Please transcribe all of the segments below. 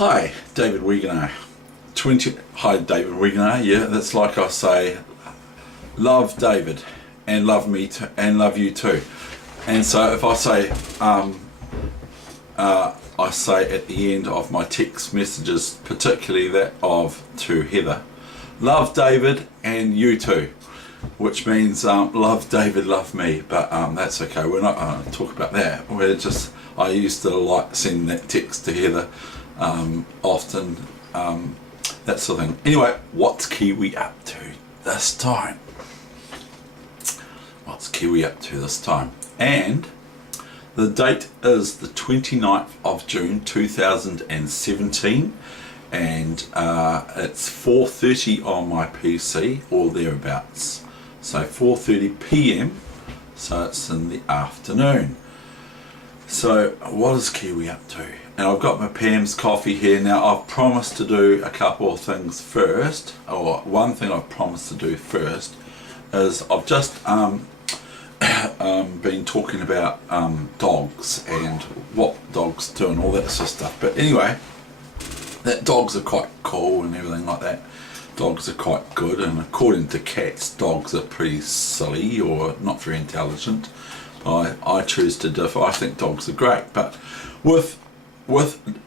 Hi, David Weegenaar. Hi, David Weegenaar. Yeah, that's like I say, love David and love me too, and love you too. And so if I say, I say at the end of my text messages, particularly that of to Heather, love David and you too, which means love David, love me. But that's okay. We're not going to talk about that. I used to like sending that text to Heather often, that sort of thing. Anyway, what's Kiwi up to this time? What's Kiwi up to this time? And the date is the 29th of June 2017, and it's 4:30 on my PC or thereabouts. So 4:30 PM, so it's in the afternoon. So what is Kiwi up to? And I've got my Pam's coffee here. Now I've promised to do a couple of things first, or one thing I've promised to do first is I've just been talking about dogs and what dogs do and all that sort of stuff. But anyway, that dogs are quite cool and everything like that. Dogs are quite good, and according to cats, dogs are pretty silly or not very intelligent. I choose to differ. I think dogs are great, but with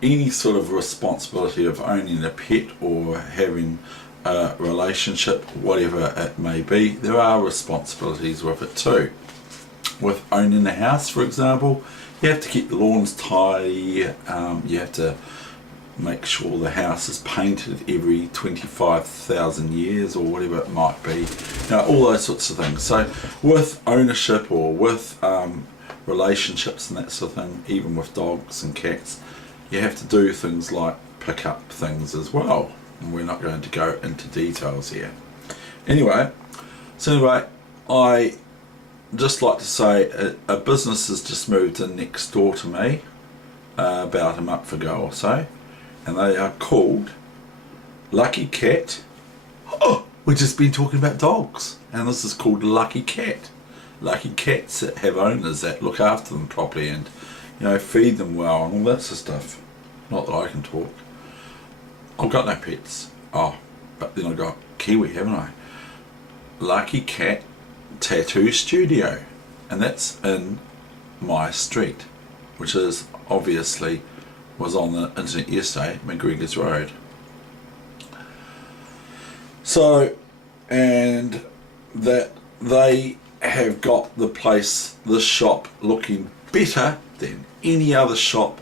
any sort of responsibility of owning a pet or having a relationship, whatever it may be, there are responsibilities with it too. With owning a house, for example, you have to keep the lawns tidy, you have to make sure the house is painted every 25,000 years or whatever it might be, all those sorts of things. So with ownership or with relationships and that sort of thing, even with dogs and cats, you have to do things like pick up things as well, and we're not going to go into details here. Anyway, I just like to say a business has just moved in next door to me about a month ago or so, and they are called Lucky Cat. Oh, we've just been talking about dogs, and this is called Lucky Cat. Lucky cats that have owners that look after them properly and feed them well and all that sort of stuff. Not that I can talk. I've got no pets. Oh, but then I've got Kiwi, haven't I? Lucky Cat Tattoo Studio, and that's in my street, which is obviously was on the internet yesterday, McGregor's Road. So, and that they have got this shop looking better than any other shop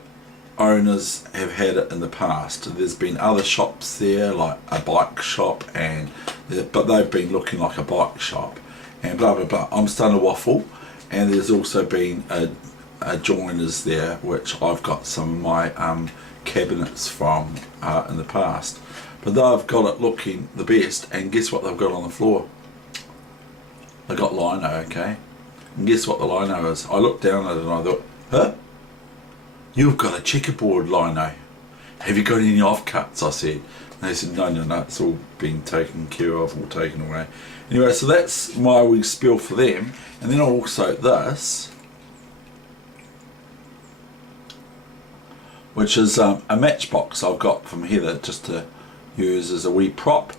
owners have had it in the past. There's been other shops there, like a bike shop, but they've been looking like a bike shop and blah blah blah. I'm starting to waffle. And there's also been a joiners there, which I've got some of my cabinets from in the past, but they've got it looking the best. And guess what they've got on the floor? They got lino, okay? And guess what the lino is? I looked down at it and I thought, huh? You've got a checkerboard lino. Have you got any offcuts? I said. And they said, no, it's all been taken care of or taken away. Anyway, so that's my wee spiel for them. And then also this, which is a matchbox I've got from Heather just to use as a wee prop.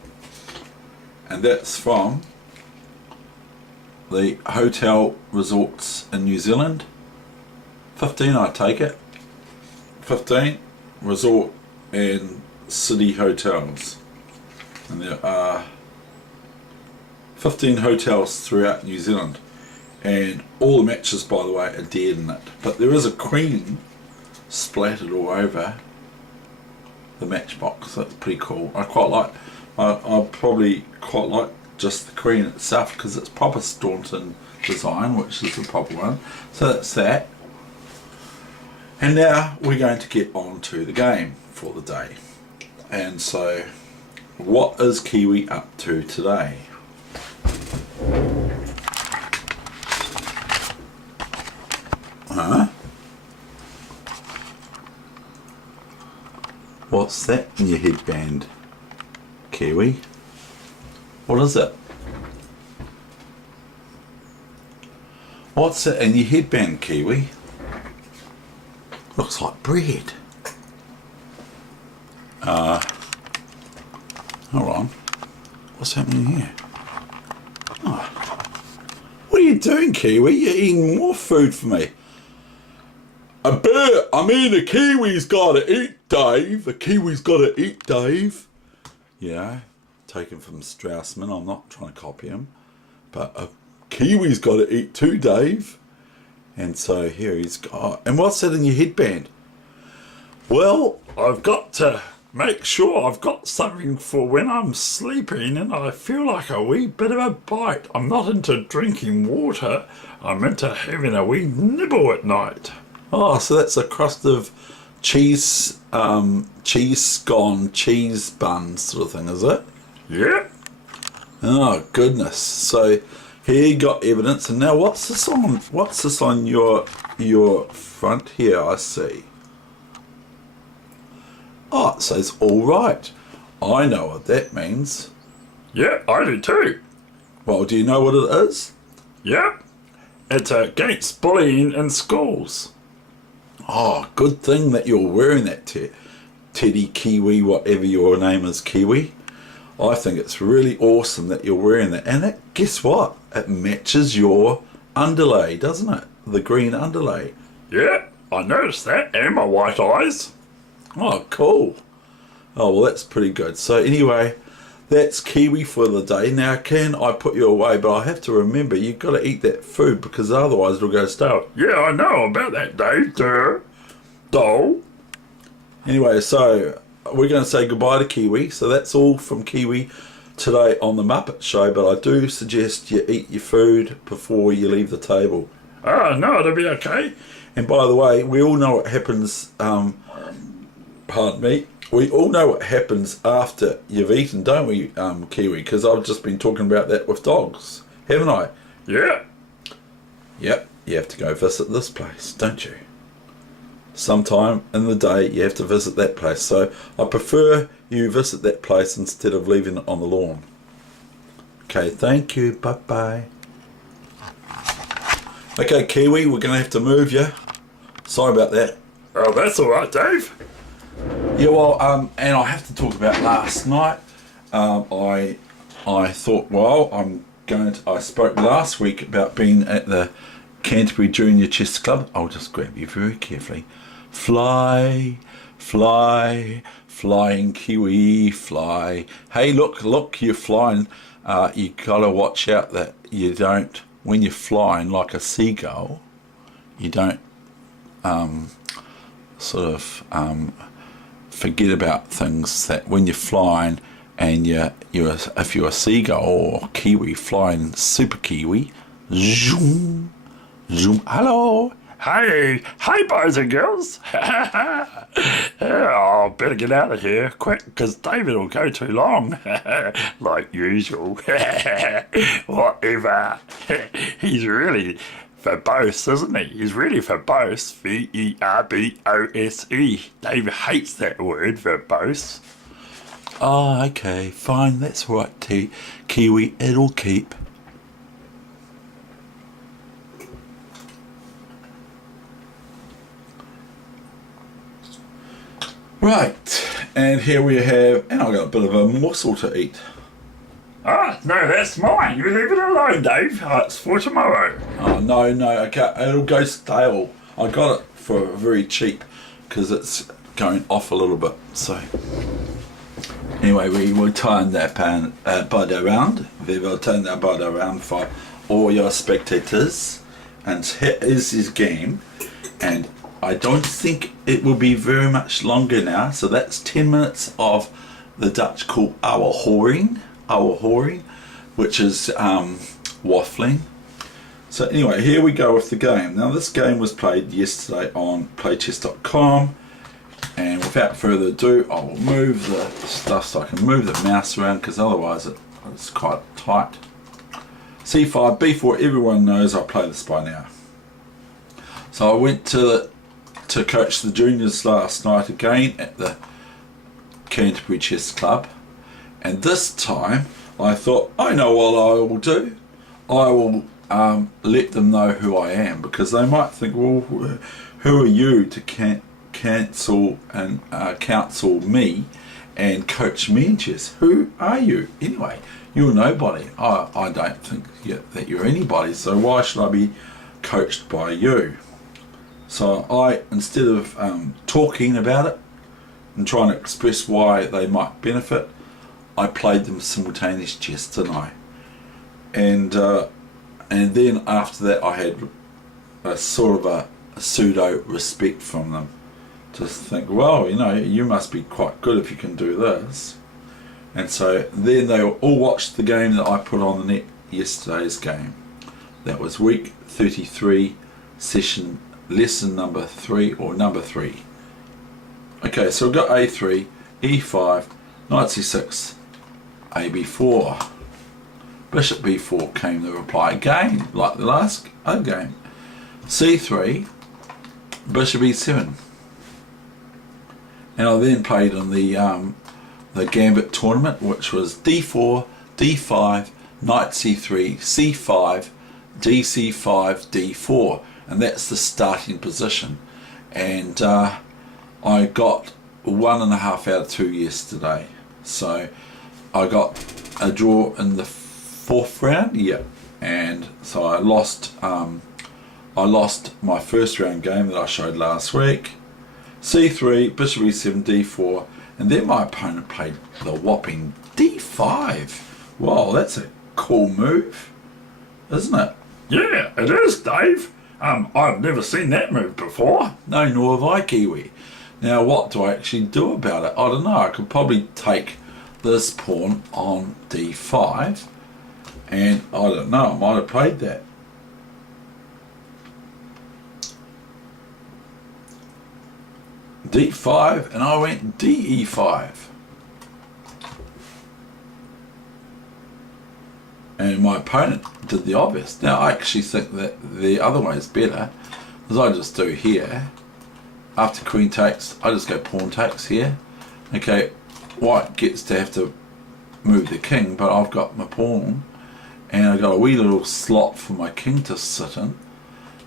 And that's from the hotel resorts in New Zealand. 15, I take it. 15 resort and city hotels. And there are 15 hotels throughout New Zealand. And all the matches, by the way, are dead in it. But there is a queen splattered all over the matchbox. That's pretty cool. I probably quite like just the queen itself because it's proper Staunton design, which is the proper one. So that's that. And now we're going to get on to the game for the day. And so, what is Kiwi up to today? Huh? What's that in your headband, Kiwi? What is it? What's it in your headband, Kiwi? Looks like bread. Hold on. What's happening here? Oh. What are you doing, Kiwi? You're eating more food for me. A kiwi's gotta eat, Dave. A kiwi's gotta eat, Dave. Yeah, taken from Straussman. I'm not trying to copy him. But a kiwi's gotta eat too, Dave. And so here he's got... And what's that in your headband? Well, I've got to make sure I've got something for when I'm sleeping and I feel like a wee bit of a bite. I'm not into drinking water. I'm into having a wee nibble at night. Oh, so that's a crust of cheese, cheese scone, cheese bun sort of thing, is it? Yeah. Oh, goodness. So here you got evidence. And now what's this on? What's this on your front here, I see? Oh, it says all right. I know what that means. Yeah, I do too. Well, do you know what it is? Yeah. It's against bullying in schools. Oh, good thing that you're wearing that, Teddy Kiwi, whatever your name is, Kiwi. I think it's really awesome that you're wearing that. And guess what? It matches your underlay, doesn't it? The green underlay. Yeah, I noticed that. And my white eyes. Oh, cool. Oh, well, that's pretty good. So anyway, that's Kiwi for the day. Now, can I put you away? But I have to remember, you've got to eat that food because otherwise it'll go stale. Yeah, I know about that, Dave. Doll. Anyway, so we're going to say goodbye to Kiwi. So that's all from Kiwi today on the Muppet Show. But I do suggest you eat your food before you leave the table. Oh, no, it'll be okay. And by the way, we all know what happens... pardon me, we all know what happens after you've eaten, don't we, Kiwi? Because I've just been talking about that with dogs, haven't I? Yeah. Yep, you have to go visit this place, don't you? Sometime in the day you have to visit that place. So I prefer you visit that place instead of leaving it on the lawn. Okay, thank you, bye-bye. Okay, Kiwi, we're going to have to move you. Sorry about that. Oh, that's all right, Dave. Yeah, well, and I have to talk about last night. I thought, well, I spoke last week about being at the Canterbury Junior Chess Club. I'll just grab you very carefully. Fly, fly, flying Kiwi, fly. Hey, look, you're flying. You gotta watch out that you don't, when you're flying like a seagull, you don't forget about things that when you're flying and if you're a seagull or Kiwi flying super Kiwi, zoom, zoom, hello. Hey, boys and girls. Oh, better get out of here quick because David will go too long. Like usual. Whatever. He's really verbose, isn't he? He's really verbose. V-E-R-B-O-S-E. David hates that word, verbose. Oh, okay, fine, that's right, Kiwi, it'll keep. Right, and here we have, and I've got a bit of a morsel to eat. Ah, no, that's mine. You leave it alone, Dave. It's for tomorrow. Oh, no, okay, it'll go stale. I got it for very cheap because it's going off a little bit, so. Anyway, we will turn that bud around. We will turn that bud around for all your spectators. And here is his game. And I don't think it will be very much longer now. So that's 10 minutes of the Dutch call our whoring, which is waffling. So anyway, here we go with the game. Now this game was played yesterday on playchess.com. And without further ado, I will move the stuff so I can move the mouse around because otherwise it's quite tight. C5, B4, everyone knows I play this by now. So I went to coach the juniors last night again at the Canterbury Chess Club. And this time I thought, I know what I will do. I will let them know who I am because they might think, well, who are you to counsel me and coach me in chess. Who are you anyway? You're nobody. I don't think that you're anybody, so why should I be coached by you? So I, instead of talking about it and trying to express why they might benefit, I played them simultaneous chess, didn't I? And then after that I had a sort of a pseudo respect from them. Just think, well, you know, you must be quite good if you can do this. And so then they all watched the game that I put on the net, yesterday's game. That was week 33, session lesson number 3 or number 3. Okay, so we've got A3, E5, knight C6, AB4. Bishop B4 came the reply again, like the last other game. C3, Bishop E7. And I then played in the Gambit tournament, which was D4, D5, Knight C3, C5, DC5, D4, and that's the starting position. And I got 1.5 out of 2 yesterday, so I got a draw in the 4th round, yeah, and so I lost my first round game that I showed last week. C3, Bishop E7, D4, and then my opponent played the whopping D5. Wow, that's a cool move, isn't it? Yeah, it is, Dave. I've never seen that move before. No, nor have I, Kiwi. Now, what do I actually do about it? I don't know. I could probably take this pawn on D5, and I don't know, I might have played that. D5, and I went DE5. And my opponent did the obvious. Now I actually think that the other way is better, as I just do here. After queen takes, I just go pawn takes here. Okay, white gets to have to move the king, but I've got my pawn, and I've got a wee little slot for my king to sit in,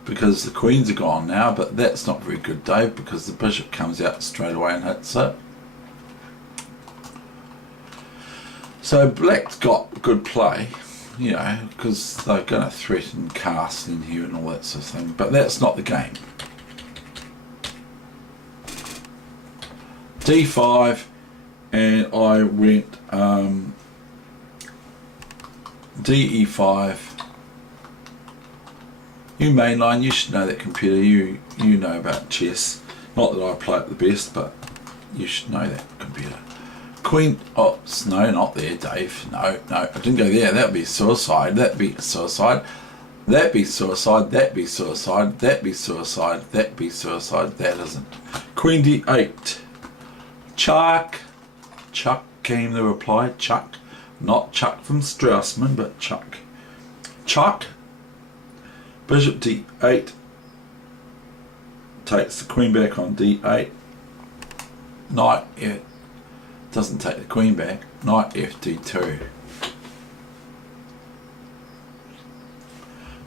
because the queens are gone now, but that's not very good, Dave, because the bishop comes out straight away and hits it. So black's got good play, you know, because they're going to threaten cast in here and all that sort of thing, but that's not the game. D5, and I went DE5. You mainline, you should know that computer, you know about chess. Not that I play it the best, but you should know that computer. Queen, oh, no, not there, Dave. No, I didn't go there. That'd be suicide, that'd be suicide, that'd be suicide, that'd be suicide, that'd be suicide, that'd be suicide, that isn't. Queen D8. Chuck came the reply, Chuck. Not Chuck from Straussman, but Chuck. Chuck. Bishop D8 takes the queen back on D8. Knight F doesn't take the queen back. Knight F D2.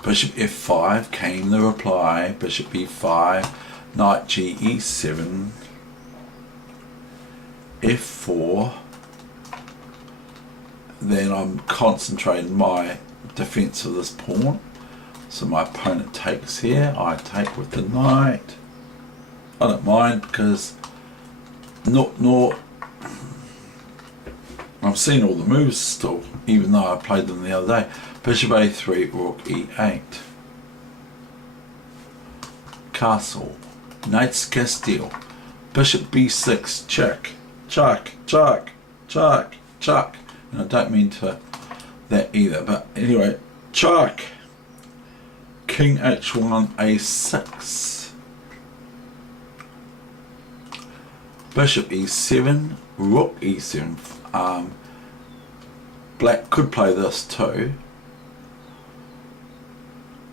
Bishop F5 came the reply. Bishop E5. Knight G E7. F4. Then I'm concentrating my defense of this pawn. So my opponent takes here, I take with the knight. I don't mind, because I've seen all the moves still, even though I played them the other day. Bishop A3, Rook E8. Castle. Knight's Castile. Bishop B6, check. Chuck. And I don't mean to that either, but anyway, chuck. King H1, A6. Bishop E7, Rook E7. Black could play this too,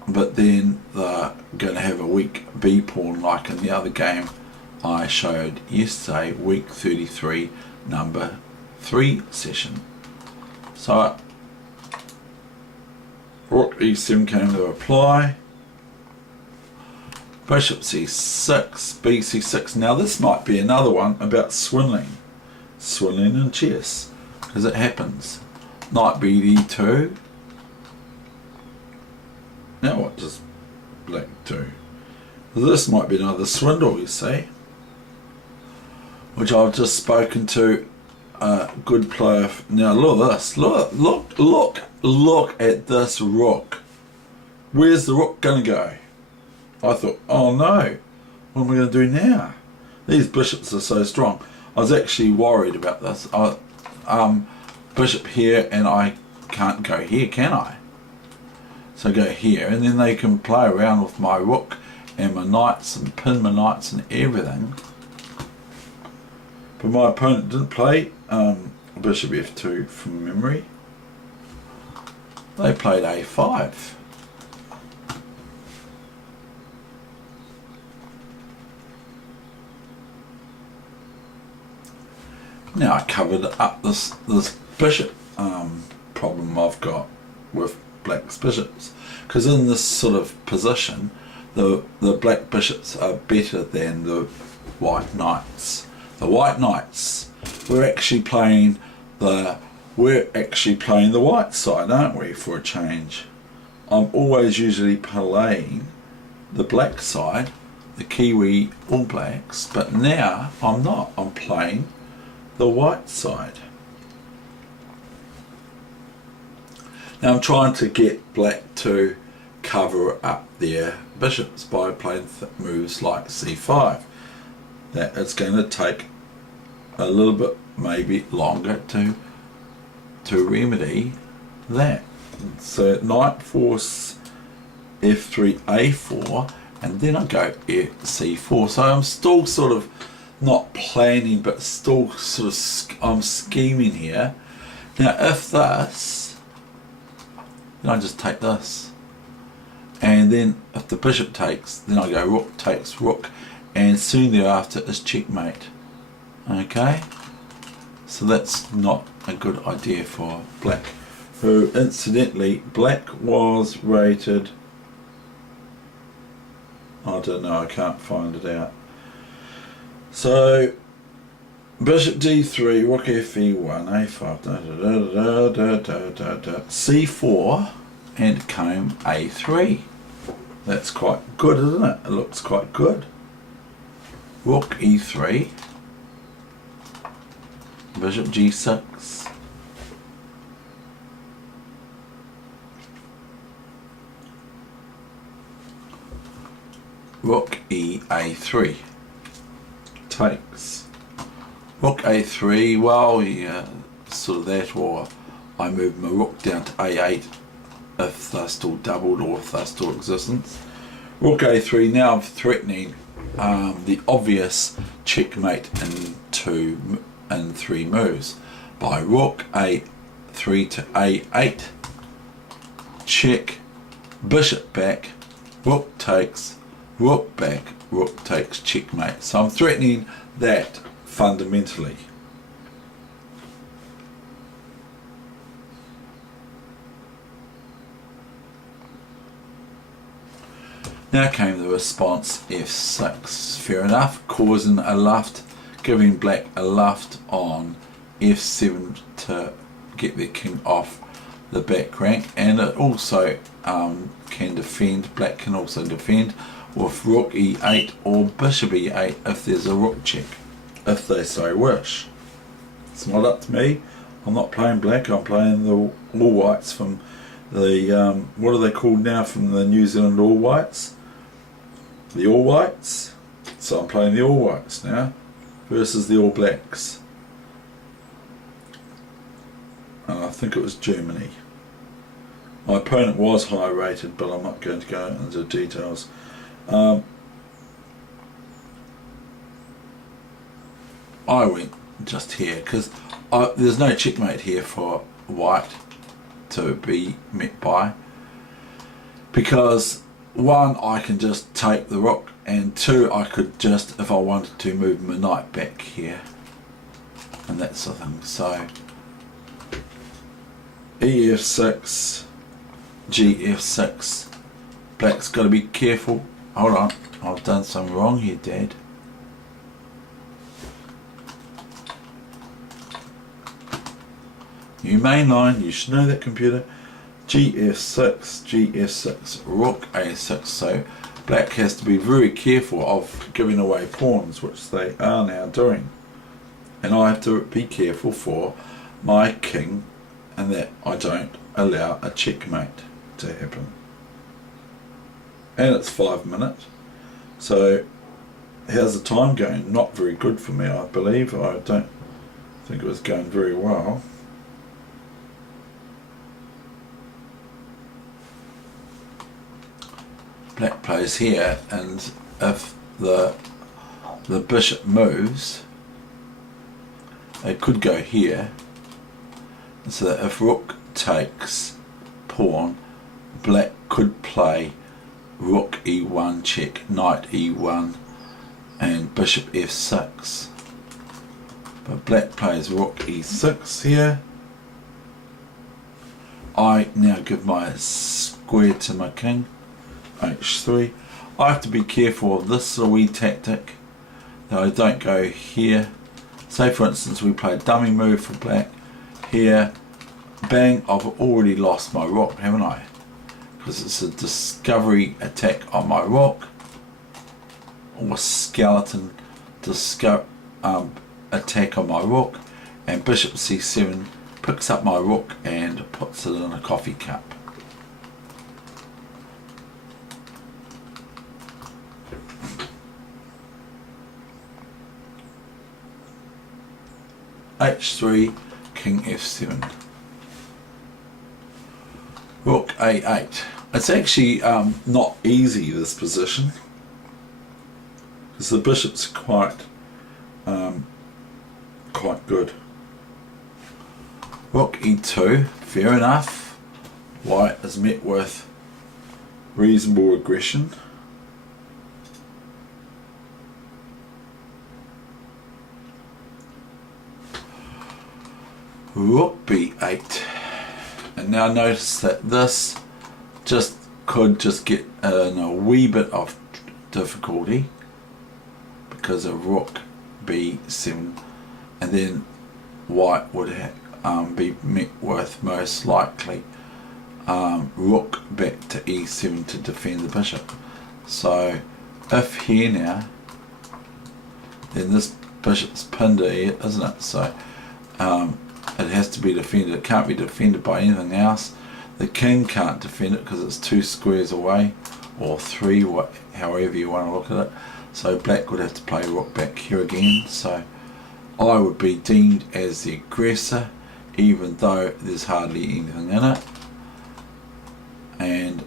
but then they're going to have a weak B pawn like in the other game I showed yesterday, week 33, number 3 session. So Rook E7 came to reply. Bishop C6, BC6. Now this might be another one about swindling. swindling in chess, because it happens. Knight BD2. Now what does black do? This might be another swindle, you see, which I've just spoken to a good player. Now look at this. Look at this rook. Where's the rook going to go? I thought, oh no, what am I going to do now? These bishops are so strong. I was actually worried about this. Bishop here, and I can't go here, can I? So go here, and then they can play around with my rook and my knights and pin my knights and everything. But my opponent didn't play bishop f2 from memory. They played a5. Now I covered up this bishop problem I've got with black's bishops, because in this sort of position the black bishops are better than the white knights. The white knights, we're actually playing the white side, aren't we, for a change? I'm always usually playing the black side, the Kiwi All Blacks, but now I'm not. I'm playing the white side. Now I'm trying to get black to cover up their bishops by playing moves like c5. That it's going to take a little bit, maybe longer, to remedy that. So knight force f3 a4, and then I go c4. So I'm still sort of not planning, but still sort of I'm scheming here. Now if this, then I just take this, and then if the bishop takes, then I go rook takes rook, and soon thereafter is checkmate. Okay, so that's not a good idea for black, who incidentally black was rated, I don't know, I can't find it out. So bishop d3, rook fe1, a5, c4, and comb a3. That's quite good, isn't it? It looks quite good. Rook e3, bishop g6, rook a3, takes. Rook a3, well, yeah, sort of that, or I move my rook down to a8 if they're still doubled or if they're still existence. Rook a3, now I'm threatening the obvious checkmate in 2 and 3 moves by rook a3 to a8, check, bishop back, rook takes, rook back, rook takes, checkmate. So I'm threatening that fundamentally. Now came the response f6. Fair enough, causing a luft, giving black a luft on f7 to get their king off the back rank, and it also can defend. Black can also defend with rook e8 or bishop e8 if there's a rook check, if they so wish. It's not up to me. I'm not playing black, I'm playing the All Whites from the, what are they called now, from the New Zealand All Whites? The All Whites. So I'm playing the All Whites now versus the All Blacks. And I think it was Germany. My opponent was high rated, but I'm not going to go into details. I went just here because there's no checkmate here for white to be met by, because 1, I can just take the rook, and 2, I could just, if I wanted to, move my knight back here and that sort of thing. So ef6, gf6, black's got to be careful. Hold on, I've done something wrong here, Dad. New main line, you should know that, computer. Gf6, Gf6, Rook A6. So black has to be very careful of giving away pawns, which they are now doing. And I have to be careful for my king, and that I don't allow a checkmate to happen. And it's 5 minutes. So how's the time going? Not very good for me, I believe. I don't think it was going very well. Black plays here, and if the bishop moves, it could go here, so that if rook takes pawn, black could play rook e1 check, knight e1 and bishop f6, but black plays rook e6 here. I now give my square to my king, h3. I have to be careful of this little wee tactic, that I don't go here. Say for instance we play a dummy move for black here, bang, I've already lost my rook, haven't I? Because it's a discovery attack on my rook, or skeleton attack on my rook, and bishop c7 picks up my rook and puts it in a coffee cup. h3, king f7, rook a8. It's actually not easy, this position, because the bishop's quite good. Rook e2, fair enough. White is met with reasonable aggression. Rook b8, and now notice that this could get in a wee bit of difficulty because of rook b7, and then white would be met with most likely rook back to e7 to defend the bishop. So if here now, then this bishop's pinned here, isn't it? So it has to be defended. It can't be defended by anything else. The king can't defend it because it's 2 squares away, or 3, however you want to look at it. So black would have to play rook back here again. So I would be deemed as the aggressor, even though there's hardly anything in it. And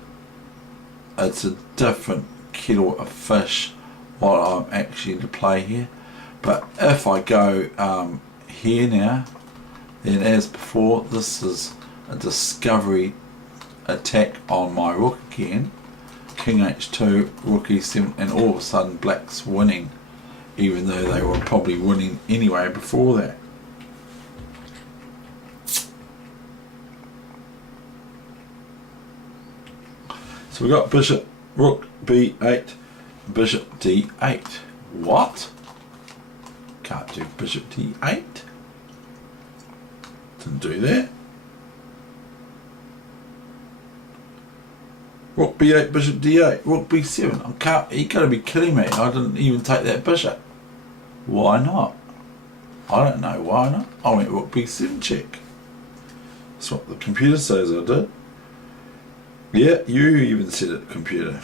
it's a different kettle of fish what I'm actually to play here. But if I go here now, then as before, this is a discovery attack on my rook again. King h2, rook e7, and all of a sudden black's winning, even though they were probably winning anyway before that. So we got bishop, rook b8, bishop d8. What? Can't do bishop d8. Didn't do that. Rook b8, bishop d8, rook b7. You gotta be kidding me. I didn't even take that bishop. Why not? I don't know why not. I went rook b7 check. That's what the computer says I did. Yeah, you even said it, computer.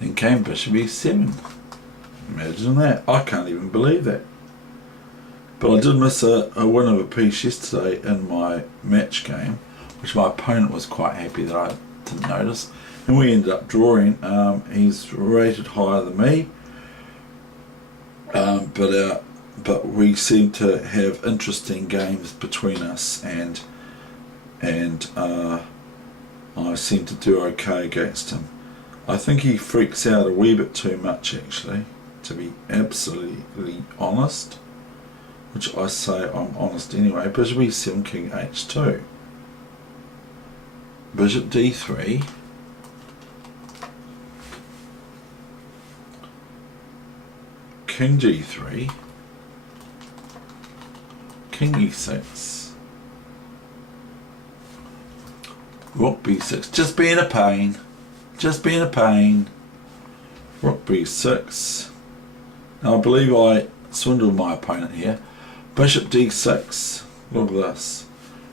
Then came bishop e7. Imagine that. I can't even believe that. But I did miss a win of a piece yesterday in my match game, which my opponent was quite happy that I didn't notice. And we ended up drawing. He's rated higher than me. But we seem to have interesting games between us, and I seem to do okay against him. I think he freaks out a wee bit too much, actually, to be absolutely honest, which I say I'm honest anyway. Bishop e7, king h2. Bishop d3. King g3. King e6. Rook b6. Just being a pain. Just being a pain. Rook b6. Now I believe I swindled my opponent here. Bishop d6. Look at this.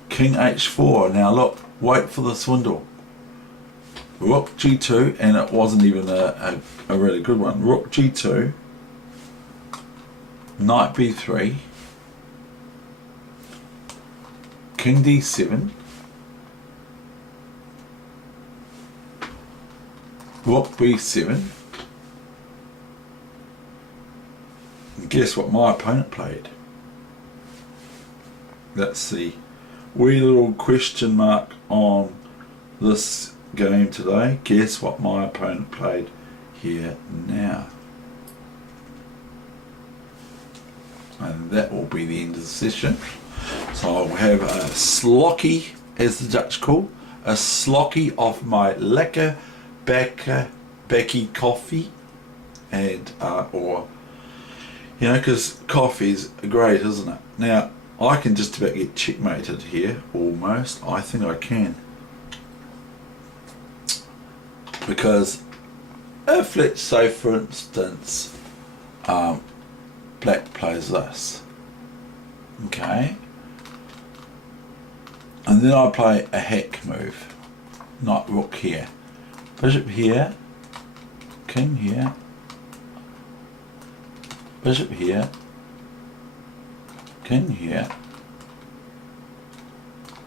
King h4. Now look, wait for the swindle. Rook g2, and it wasn't even a really good one. Rook g2. Knight b3. King d7. Rook b7. And guess what my opponent played? That's the wee little question mark on this game today. Guess what my opponent played here now? And that will be the end of the session. So I'll have a slocky, as the Dutch call, a slocky of my lekker bakkie coffee, and or, you know, because coffee's great, isn't it? Now I can just about get checkmated here, almost. I think I can, because if, let's say for instance, black plays this, okay, and then I play a hack move, knight rook here, bishop here, king here, bishop here, king here,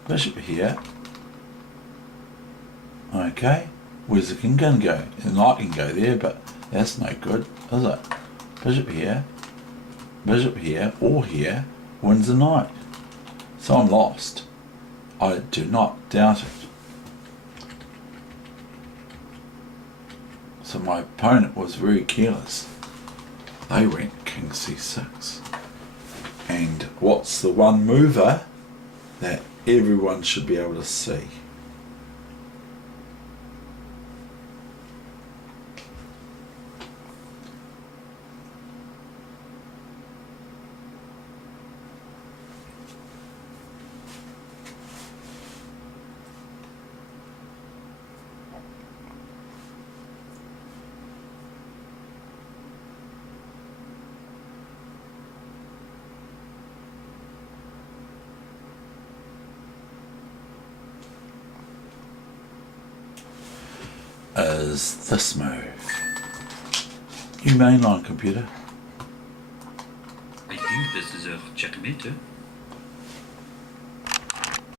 bishop here. Okay, where's the king going to go? The knight can go there, but that's no good, is it? Bishop here, or here, wins the knight. So I'm lost. I do not doubt it. So my opponent was very careless. They went king c6. And what's the one mover that everyone should be able to see? Is this move. You mainline computer. I think this is a checkmate.